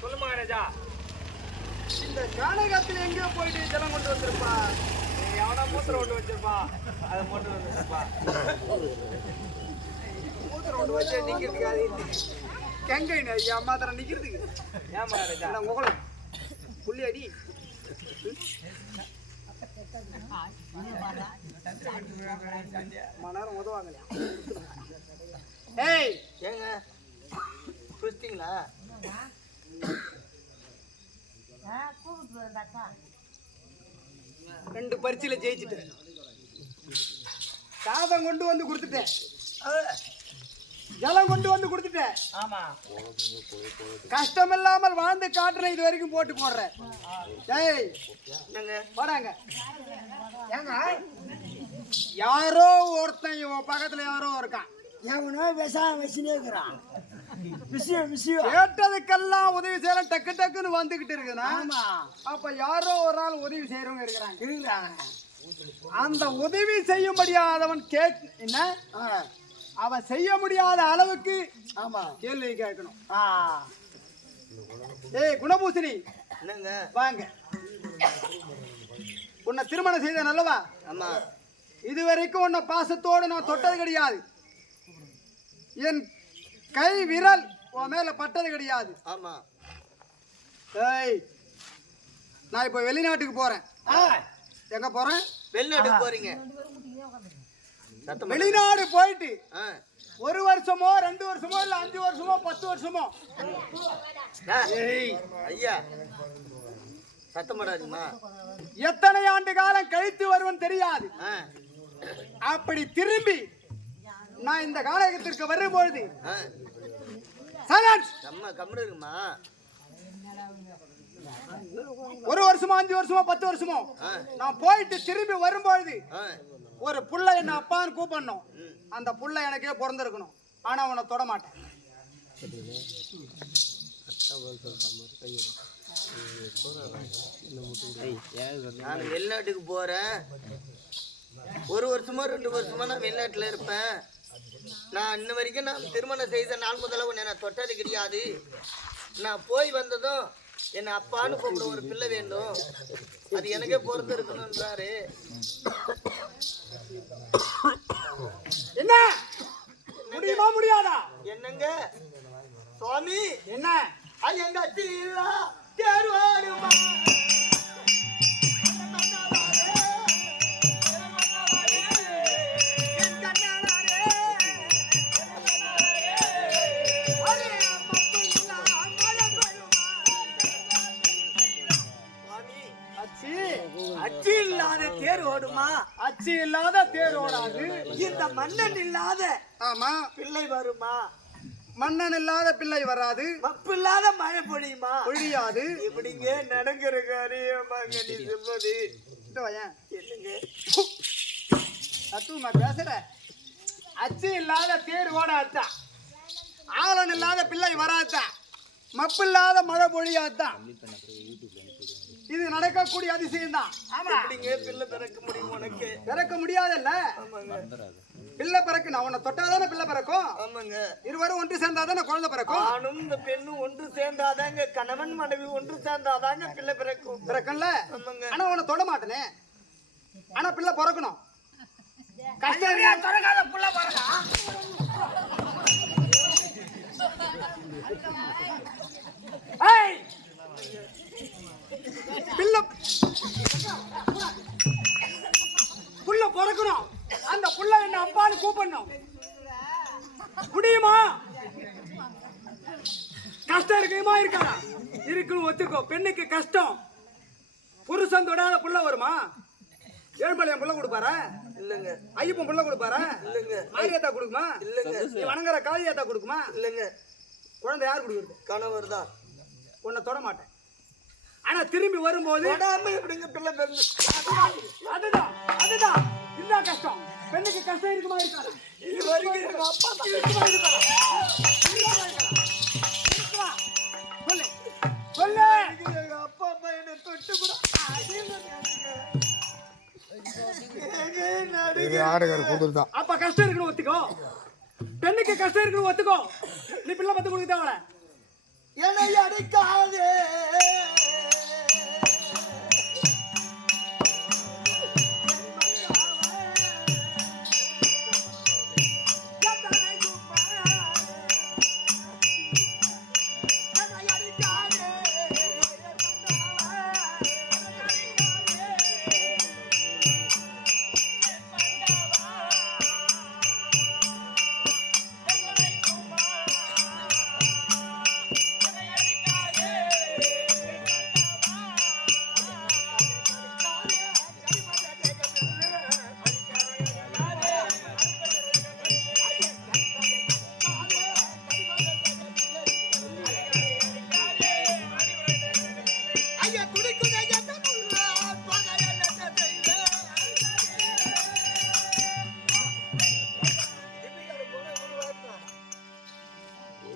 சொல்லுமா ராஜா. இந்த கானகத்தில் எங்கேயோ போயிட்டு ஜலம் கொண்டு வந்திருப்பா. எவனா மூத்திரம் கொண்டு வச்சிருப்பா, அதை மூட்டை வந்துருப்பா. மூத்திரம் கொண்டு வச்சு நிக்கிறதுக்கு கெங்கை ஐயா மாத்திரம் நிக்கிறதுக்கு. ஏமா ராஜா முகலம் புள்ளி அடி மணி உதவாங்கலையா? ஏய் ஏங்க குடிச்சிட்டீங்களா? ரெண்டு பரீட்சையில ஜெயிச்சுட்டேன். சாதம் கொண்டு வந்து கொடுத்துட்டேன், ஜலம் கொண்டு வந்து கொடுத்துட்டேன். ஆமா, கஷ்டம் இல்லாமல் வாழ்ந்து காட்டுறேன். இது வரைக்கும் போட்டு போடுறேன். ஏய் போடாங்க. ஏங்க யாரோ ஒருத்தன் இவன் பக்கத்துல யாரோ இருக்கான். எவனோ விஷம் வச்சுனே இருக்கிறான். விஷயம் கேட்டதுக்கெல்லாம் உதவி செய்யற டக்கு டக்குன்னு வந்துகிட்டு இருக்குன்னா, ஆமா, அப்ப யாரோ ஒரு ஆள் உதவி செய்யறவங்க இருக்கிறாங்க. அந்த உதவி செய்யும்படியாதவன் என்ன, அவன் செய்ய முடியாத அளவுக்கு ஆமா கேள்வி கேட்கணும். ஏய் குணபூசணி, என்னங்க வாங்க. உன்னை திருமணம் செய்த நல்லவா? ஆமா. இதுவரைக்கும் உன்னை பாசத்தோடு நான் தொட்டது கிடையாது. என் கை விரல் உன் மேல பட்டது கிடையாது. ஆமா. ஏய், நான் இப்ப வெளிநாட்டுக்கு போறேன். எங்க போறேன்? வெளிநாட்டுக்கு போறீங்க? வெளிநாடு போயிட்டு 1 வருஷமோ 2 வருஷமோ இல்ல 5 வருஷமோ 10 வருஷமோ. ஐயா சத்தமாடாதுமா. எத்தனை ஆண்டு காலம் கழித்து வருவன் தெரியாது. அப்படி திரும்பி நான் இந்த காலகத்திற்கு வரும்பொழுது கம்முமா 1 வருஷமோ 5 வருஷமோ 10 வருஷமோ நான் போயிட்டு திரும்பி வரும்பொழுது ஒரு புள்ள என்ன அப்பான்னு கூப்பிடணும். அந்த புள்ள எனக்கே பிறந்திருக்கணும். ஆனா உன்னை தொட மாட்டேன். நான் வெளிநாட்டுக்கு போறேன். 1 வருஷமோ 2 வருஷமோ நான் வெளிநாட்டுல இருப்பேன். நான் இன்ன வரைக்கும் நான் திருமணம் செய்த நாள் முதல்ல உன்னை நான் தொட்டது கிடையாது. நான் போய் வந்ததும் என்ன அப்பான்னு கூப்பிட ஒரு பிள்ளை வேண்டும், அது எனக்கே பொறுத்து இருக்கணும்ன்றாரு. என்ன முடியுமா முடியாதா? என்னங்க சுவாமி, என்ன அது எங்க தேர்வாடுமா? அச்சு இல்லாத தேர் ஓடுமா? அச்சு இல்லாத தேர் ஓடாது. இந்த மன்னன் இல்லாத ஆமா பிள்ளை வருமா? மன்னன் இல்லாத பிள்ளை வராது. மப்பு இல்லாத மழை பொழியுமா? பொழியாது. இப்படிங்க நடக்கிற காரியமாங்க நீ சொல்வது. என்னங்க தத்துவமா பேசுற? அச்சு இல்லாத தேர் ஓடாதா, ஆளன் இல்லாத பிள்ளை வராதா, மப்பு இல்லாத மழை பொழியாதான். இது நடக்கக்கூடிய அதிசயம் தான். பிள்ளை பிறக்க முடியும்? உனக்கு பிறக்க முடியாதல்ல. பிள்ளை பிறக்கு நான் உன்னை தொட்டாதானே பிள்ளை பிறக்கும். ஆமாங்க. இருவரும் ஒன்று சேர்ந்தாதானே குழந்தை பிறக்கும். ஆணும் இந்த பெண்ணும் ஒன்று சேர்ந்தாதாங்க, கணவன் மனைவி ஒன்று சேர்ந்தாதாங்க பிள்ளை பிறக்கும். பிறக்கும்ல. ஆனா உன்னை தொட மாட்டேனே. ஆனா பிள்ளை பிறக்கணும். கஷ்டம் தொடங்காத புள்ள பிறக்கா? பிள்ளை புள்ள பிறக்கணும். அந்த புள்ள என்ன அப்பான்னு கூப்பிடணும். முடியுமா? கஷ்டம் இருக்குமா? இருக்காதா? இருக்குன்னு ஒத்துக்கோ. பெண்ணுக்கு கஷ்டம். புருஷன் தொடாத புள்ள வருமா? ஏழுமலையன் புள்ள கொடுப்பாரா? இல்லங்க. ஐயப்பன் புள்ள கொடுப்பாரா? இல்லங்க. மாரியாத்தா கொடுக்குமா? இல்லங்க. நீ வணங்குற காளியாத்தா கொடுக்குமா? இல்லங்க. குழந்தை யார் கொடுக்குறது? கணவர் தான். உன்னை தொட மாட்டேன். ஆனா திரும்பி வரும்போது எப்படிங்க பிள்ளை பிறந்து? அதுதான் அதுதான் இதுதான் கஷ்டம். பெண்ணுக்கு கஷ்டம் இருக்குமா? இருக்காது. இது வரைக்கும் எங்க அப்பா இருக்குமா? இருக்காது. சொல்லு சொல்லு. எங்க அப்பா அம்மா என்ன தொட்டு கூட அப்ப கஷ்டம் இருக்குன்னு ஒத்துக்கோ. பெண்ணுக்கு கஷ்டம் இருக்குன்னு ஒத்துக்கோ. நீ பிள்ளை பத்து கொடுக்க அவளை என்னை அடிக்காதே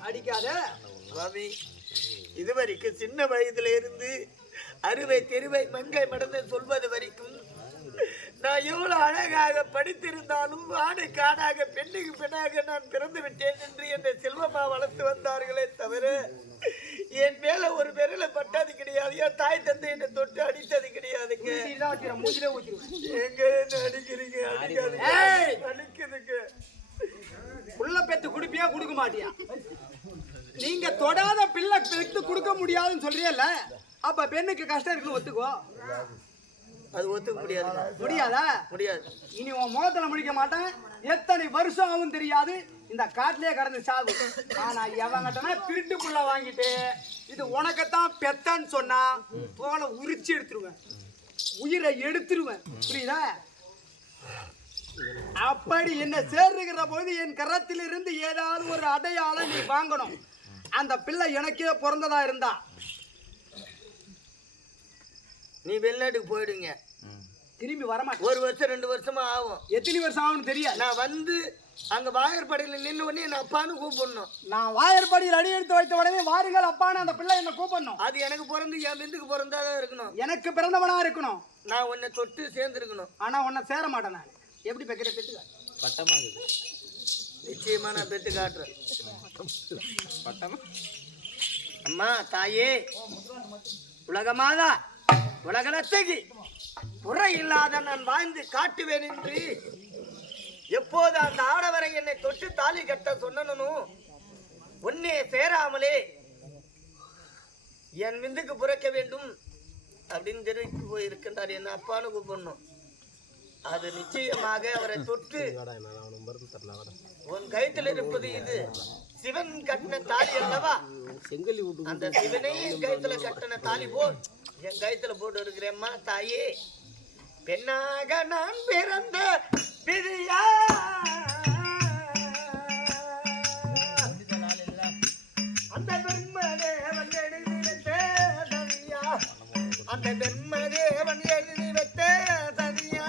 அடிக்காத சுவாமி. இதுவரைக்கும் சின்ன வயதுல இருந்து அறுவை தெருவை மங்கை மடந்து சொல்வது வரைக்கும் நான் எவ்வளவு அழகாக படித்திருந்தாலும் ஆணை காடாக பெண்ணுக்கு பெண்ணாக நான் பிறந்து விட்டேன் என்று என்னை செல்வமா வளர்த்து வந்தார்களே தவிர என் மேல ஒரு விரல பட்டது கிடையாது. என் தாய் தந்தை என்னை தொட்டு அடித்தது கிடையாதுங்க. எங்க என்ன அடிக்கிறீங்க? அடிக்கிறதுக்கு புள்ள பெத்து குடுப்பியா கொடுக்க மாட்டியா? நீங்க தொடாத பிள்ளை பெத்து கொடுக்க முடியாதுன்னு சொல்றீங்கல்ல, அப்ப பெண்ணுக்கு கஷ்டம் இருக்குன்னு ஒத்துக்கோ. அது ஒத்துக்க முடியாது. முடியாதா? முடியாது. இனி உன் முகத்துல முடிக்க மாட்டேன். எத்தனை வருஷம் ஆகும் தெரியாது, இந்த காட்டிலே கடந்து சாவு. ஆனா எவங்கிட்டனா திருட்டு புள்ள வாங்கிட்டு இது உனக்குத்தான் பெத்தன்னு சொன்னா தோலை உரிச்சு எடுத்துருவேன், உயிரை எடுத்துருவேன். புரியுதா? அப்படி என்ன சேர்கிற போது என் கரத்திலிருந்து ஏதாவது ஒரு அடையாளம் நீ வாங்கணும். அந்த பிள்ளை எனக்கே பிறந்ததா இருந்தா நீ வெளிநாட்டுக்கு போயிடுங்க, திரும்பி வரமாட்டேன். 1 வருஷம் 2 வருஷமா ஆகும். எத்தனை வருஷம் ஆகும்னு தெரியாது. நான் வந்து அங்க வாயற்படையில நின்று உடனே என் அப்பான்னு கூப்பிடணும். நான் வாயற்படியில் அடி எடுத்து வைத்த உடனே வாருங்கள் அப்பான்னு அந்த பிள்ளை என்ன கூப்பிடணும். அது எனக்கு பிறந்து என் விந்துக்கு பிறந்தாதான் இருக்கணும். எனக்கு பிறந்தவனா இருக்கணும். நான் உன்னை தொட்டு சேர்ந்துருக்கணும். ஆனா உன்னை சேர மாட்டேன். நான் எப்படி பெக்கிற பெத்து பட்டமாகுது. நிச்சயமா நான் பெத்து காட்டுறேன். அம்மா தாயே, உலகமாதா, உலக லட்சகி, குறை இல்லாத நான் வாழ்ந்து காட்டுவேன் என்று எப்போது அந்த ஆடவரை என்னை தொட்டு தாலி கட்ட சொன்னனும் ஒன்னே சேராமலே என் விந்துக்கு புறக்க வேண்டும் அப்படின்னு தெரிவித்து போயிருக்கின்றார். என்ன அப்பான்னு கூப்பிடணும். அது நிச்சயமாக அவரை தொட்டு உன் கயித்துல இருப்பது இது சிவன் கட்டின தாலி அல்லவா? அந்த சிவனே என் கயித்துல கட்டின தாலி போல் என் கயித்துல போட்டு இருக்கிறேம்மா தாயே. பெண்ணாக நான் பிறந்த பிரியா அந்த பெண்மதேவன் எழுதி வைத்த சதியா, அந்த பெண்மதேவன் எழுதி வைத்த சதியா.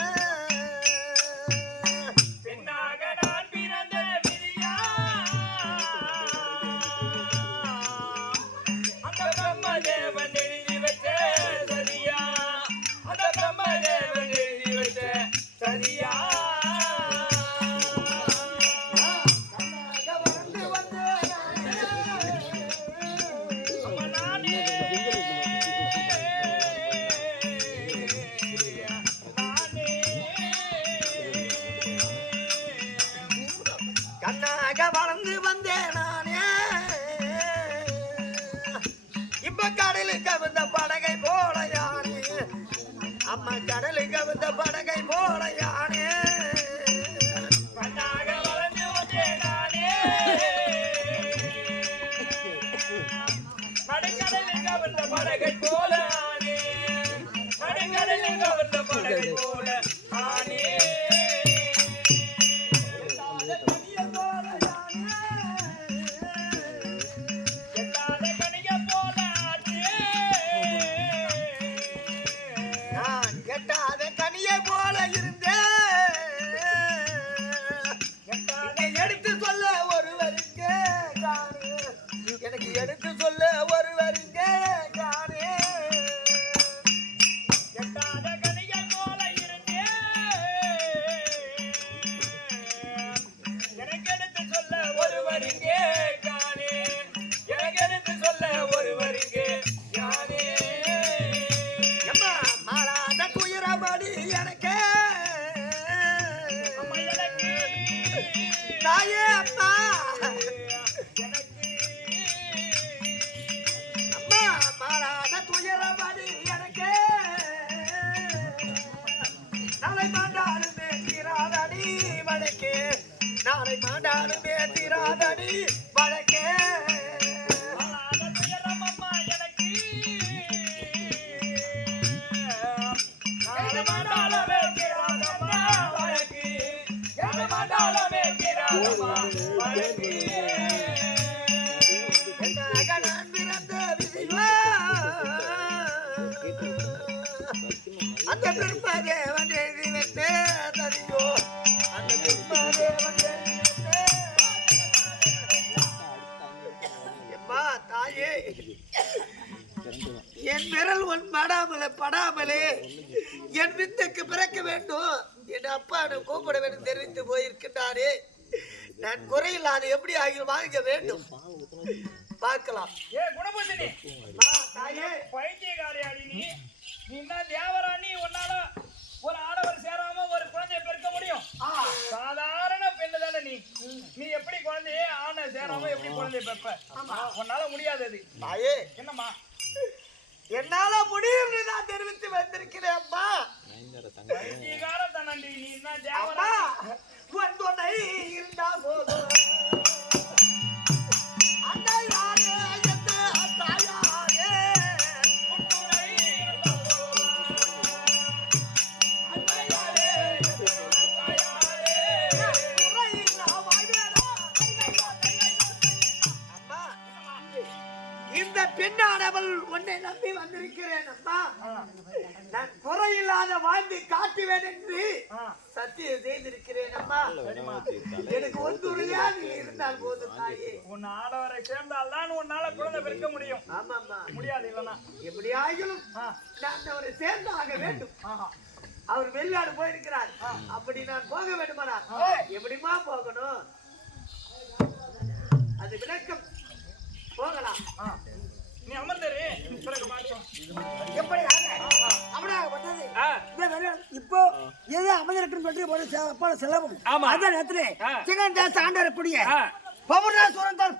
கண்ணாக வளர்ந்து வந்தேன் நானே, இப்ப கடலுக்கு வந்த படகை போல யானே, அம்மா கடலுக்கு வந்த படகை போல யானே. கண்ணாக வளர்ந்து வந்தேன் நானே, கடலுக்கு வந்த படகை போல ஆனே, கடலுக்கு வந்த படகை போல ஆனே. எடுத்து சொல்ல ஒருவருங்க காணே, எட்டாத கனியை போல இருந்தே, எனக்கு எடுத்து சொல்ல ஒருவருங்க காணே. பிரம்மதேவன் எழுதி வைத்ததையோ அந்த பிரம்மதேவன் எழுதி வைத்த தாயே என் விரல் உன் படாமலே என் வித்துக்கு பிறக்க வேண்டும் என் அப்பா கூப்பிட வேண்டும் தெரிவித்து போயிருக்கின்றாரே நான் குறையில்லாத எப்படி ஆகி வாங்க வேண்டும் பார்க்கலாம். ஏ குணபூஷணி தாயே பைத்தியக்காரியாடி நீ என்ன தேவராணி உன்னால ஒரு ஆடவர் சேராம ஒரு குழந்தைய பெருக்க முடியும்? சாதாரண பெண்ணு தானே நீ எப்படி குழந்தைய ஆணை சேராம எப்படி குழந்தைய பெப்ப? உன்னால முடியாதது. தாயே என்னம்மா என்னால முடியும் நான் தெரிவித்து வந்திருக்கிறேன் அம்மா. பைத்தியக்கார தனண்டி நீ என்ன அம்மா தேவராணி வந்தோனை இருந்தா போதும் அந்த யாரே எந்த தாயாரே உன்னுரை அந்த யாரே தாயாரே குறையில்லா வாழ்வேடா. அம்மா இந்த பெண்ணானவள் உன்னை நம்பி வந்திருக்கிறேன் அம்மா. நான் குறையில்லாத வாழ்ந்து காட்டுவேன் என்று சத்தியம் செய்திருக்கிறேன் அம்மா. எனக்கு ஒன்றுரையா நீ இருந்தால் போதும் தாயே. உன் ஆடவரை சேர்ந்தால்தான் உன்னால குழந்தை பெருக்க முடியும். ஆமாம்மா முடியாது இல்லனா எப்படி ஆகிலும் நான் அவரை சேர்ந்து ஆக வேண்டும். ஆஹா அவர் வெளிநாடு போயிருக்கிறார். அப்படி நான் போக வேண்டுமானா எப்படிமா போகணும்? அது விளக்கம் போகலாம். நீ அமர்ந்தரு பிறகு பார்க்கலாம். எப்படி இப்போ எது அமர்ந்திருக்குன்னு சொல்லி ஒரு அப்பால செலவும் ஆமா. அந்த நேரத்துல ஆ. சிங்கன் தேச ஆண்டு வரக்கூடிய பவர்னா சூரன் தான்